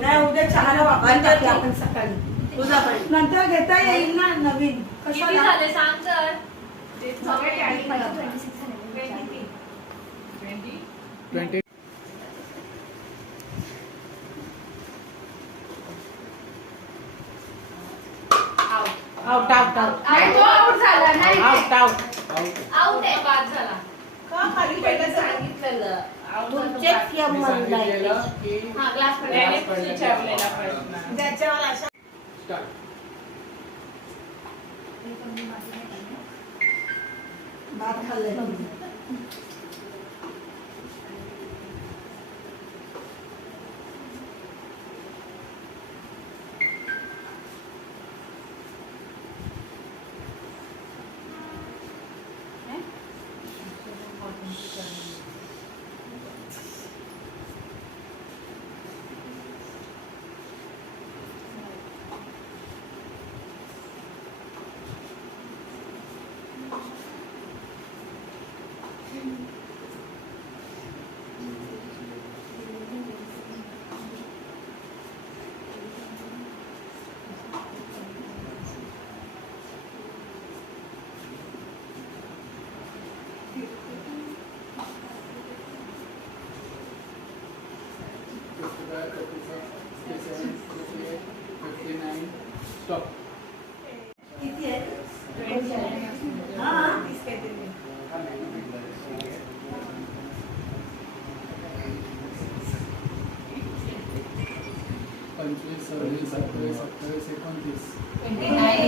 नाही उद्या चहाला वापरतात आपण सकाळी नंतर घेता येईल ना नवीन. किती झाले सांग तर. आउट आउट आउट नाही तो आउट झाला नाही आउट आउट आउट आहे बाद झाला का खाली पडलं सांगितलेलं तुमचे नियम म्हणलाय हा ग्लास पडला विचारलेला प्रश्न ज्याच्यावर अशा भात खाल्ले स्टॉप. किती आहे? पंचवीस 26 27 28 29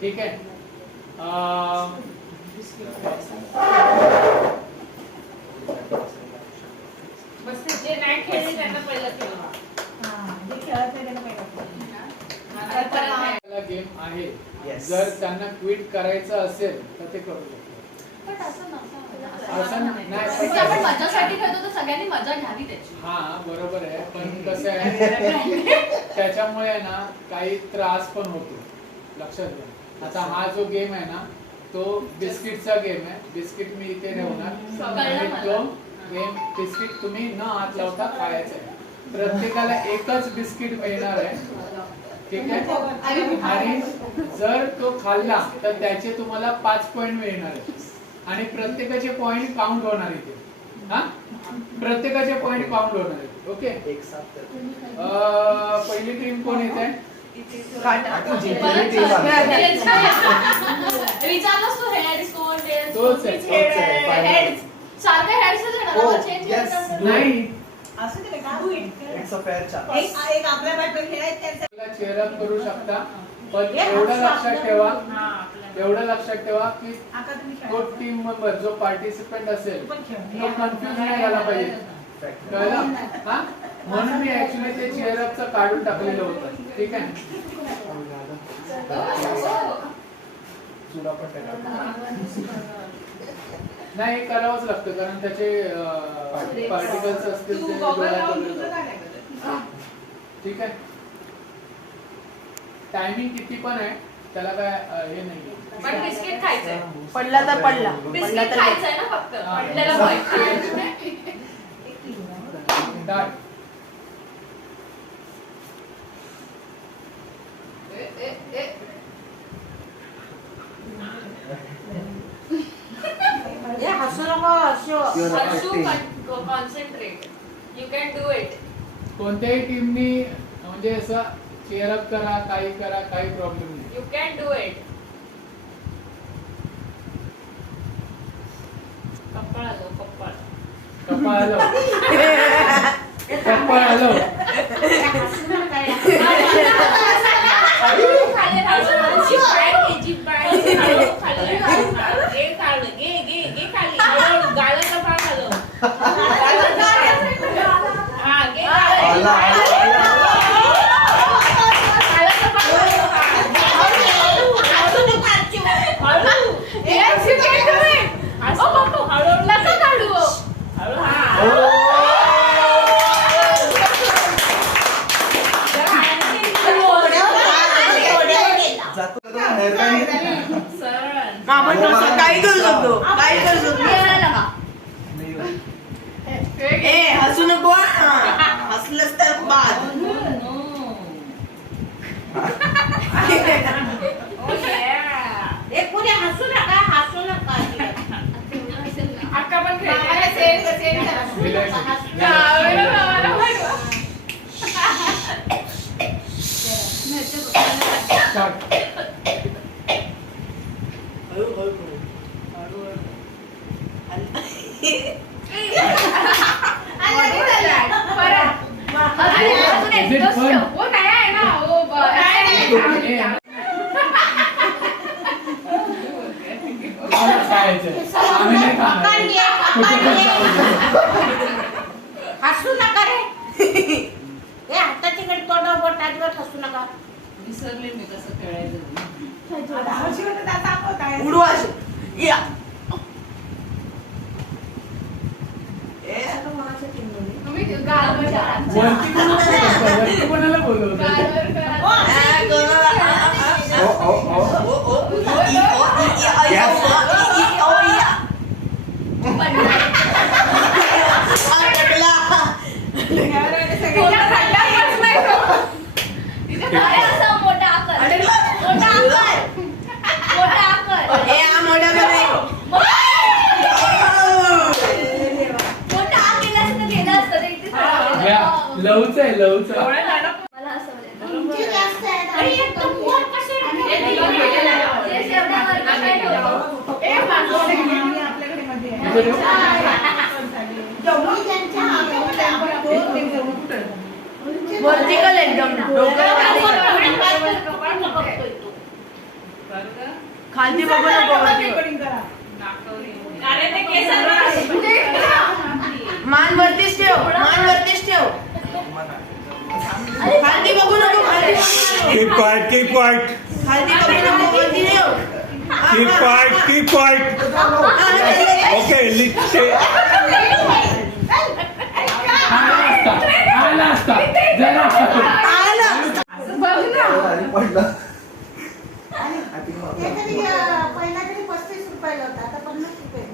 ठीक आहे. जे नाही खेळले त्यांना पहिलं खेळवा. गेम आहे. जर त्यांना क्विट करायचं असेल तर ते करू शकतात. असं नाही आपण मजासाठी खेळतो तर सगळ्यांनी मजा घ्यावी त्याची. हा बरोबर आहे पण कसं आहे त्याच्यामुळे ना काही त्रास पण होतो. लक्षात घ्या. आता हा जो गेम आहे ना तो बिस्किटचा गेम आहे. बिस्किट मी इथे ठेवणार. तो गेम बिस्किट तुम्ही न हात लावता खायचं आहे. प्रत्येकाला एकच बिस्किट मिळणार आहे. ठीक आहे. आणि जर तो खाल्ला तर त्याचे तुम्हाला 5 पॉइंट मिळणार आहे. आणि प्रत्येकाचे पॉइंट काउंट होणार इथे. हा प्रत्येकाचे पॉइंट काउंट होणार आहेत. ओके. पहिली टीम कोण येते? चेअरअप करू शकता पण एवढं लक्षात ठेवा की तो टीम मेंबर जो पार्टिसिपेंट असेल तो कन्फ्युज नाही झाला पाहिजे. कळलं? हा म्हणून मी ऍक्च्युली ते चेअरअपचं काढून टाकलेलं होतं. ठीक आहे. नाही हे करावंच लागतं कारण त्याचे पार्टिकल्स असतील ते ठीक आहे. टायमिंग किती पण आहे त्याला काय हे नाही. पण बिस्किट खायचंय. पडला तर पडला. बिस्किट खायचंय ना फक्त. पडलेला concentrate. You can do it. कोणत्याही टीमनी म्हणजे असं चेअरअप करा काही प्रॉब्लेम नाही. You can do it. कप्पळ आलो. आपण तसं काही करू शकतो, काही करू शकतो. ए हसू नको हा. हसलंच तर बाद. एक पुढे हसू नका, हसू नका. अक्का पण खेळते. सेम करा. Start. Is it fun? वो नया है ना वो आम्हाला खायचंय. आम्ही नाही खाणार. कुठे पण जाऊ. हसू नका रे. ए हाताची कडे तोंड बोट अजिबात हसू नका. विसरले मी कसं खेळायचं. आता हसू नका, आता आपण काय उडवा अशी. या ए आता कोणाच्या टीम मध्ये तुम्ही गावावर जा. वरती कोणाला बोलवतो? गावावर करा. लवच आहे लवच. तुमची जास्त आहे. अरे एकदम वर कसे वर्टिकल एकदम खाली बघू नको. अरे ते केसांवर मान वरतीच ठेव, मान वरतीच ठेव. खाली बघू नको, खाली Keep quiet, keep quiet, खाली बघू नको, वरती ठेव. keep quiet, keep quiet. Okay, let's say. आला असता जरा पहिला तरी 35 रुपयाला होता, आता 50 रुपये.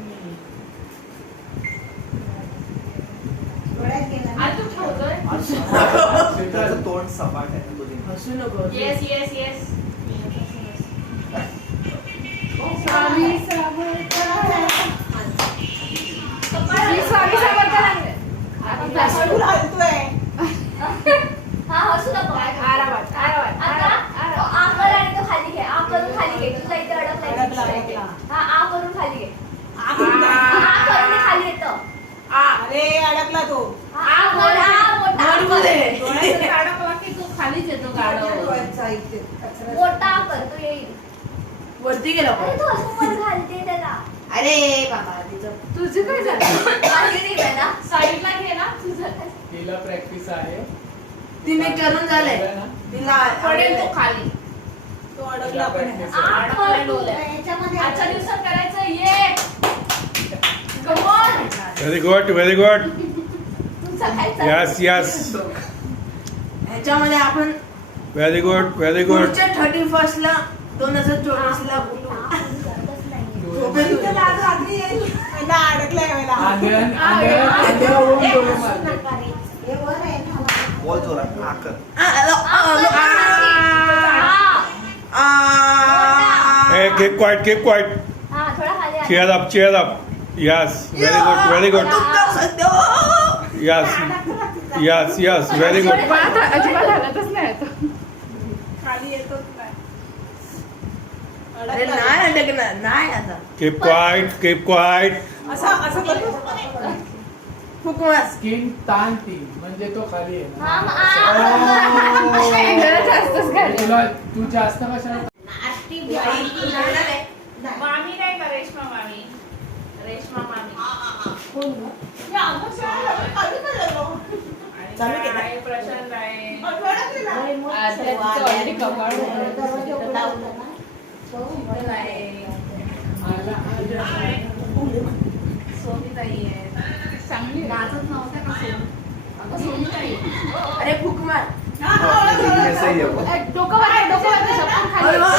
डोळ्यात गेला. आज तू ठेवतोय. त्याचं तोंड सपाट आहे ना दोन्ही. हसू नको. Yes yes yes. अरे अडकला तो. अडकला की तू खालीच येतो गाडव. मोठा करतो येईल. वरती गेला अरे तू असं वर घालते त्याला. अरे बाबा तिचं तुझं काय झालं? मागे नाही आहे ना. साईडला घे ना तुझं काय? तिला प्रॅक्टिस आहे. तिने करून झालंय. तिला पडेल तो खाली. तो अडकला पण आहे. अडकलाय डोल्यात. याच्यामध्ये आजच्या दिवसात करायचं ये. Come on. Very good, very good. तुमचं काय चाललंय? Yes, yes. ह्याच्यामध्ये आपण Very good, very good. पुढच्या 31 ला 2024 ला बोलू. आंधळ्या होऊन डोळे मारले. हे वर आहे ना. बोल जोरात आकर. Hey, keep quiet, keep quiet. हा, थोडा खाली आला. Cheer up, cheer up. Yes, very good, very good. Yes, yes, yes, very good. अजिबात हालतच नाही आता. अरे नाही अडकणार नाही आता. Keep quiet, keep quiet. फुकवास. स्किन ताण ती म्हणजे तो खाली आहे ना. हा, मग जरा जास्तच घाल. तुला तू जास्त कशाला नाश्ती मामी नाही का रेश्मा मामी? रेश्मा मामी. चालू आणि केलं. काय प्रशांत आहे. शीतल आहे. सोनीताई आहे. चांगली नाचत नव्हत्या का सोनी? अगं सोनीताई. अरे फुक मार. ऐसे ही है वो. डोकं वर आहे, डोकं वर आहे, झपकून खाली. अरे वा.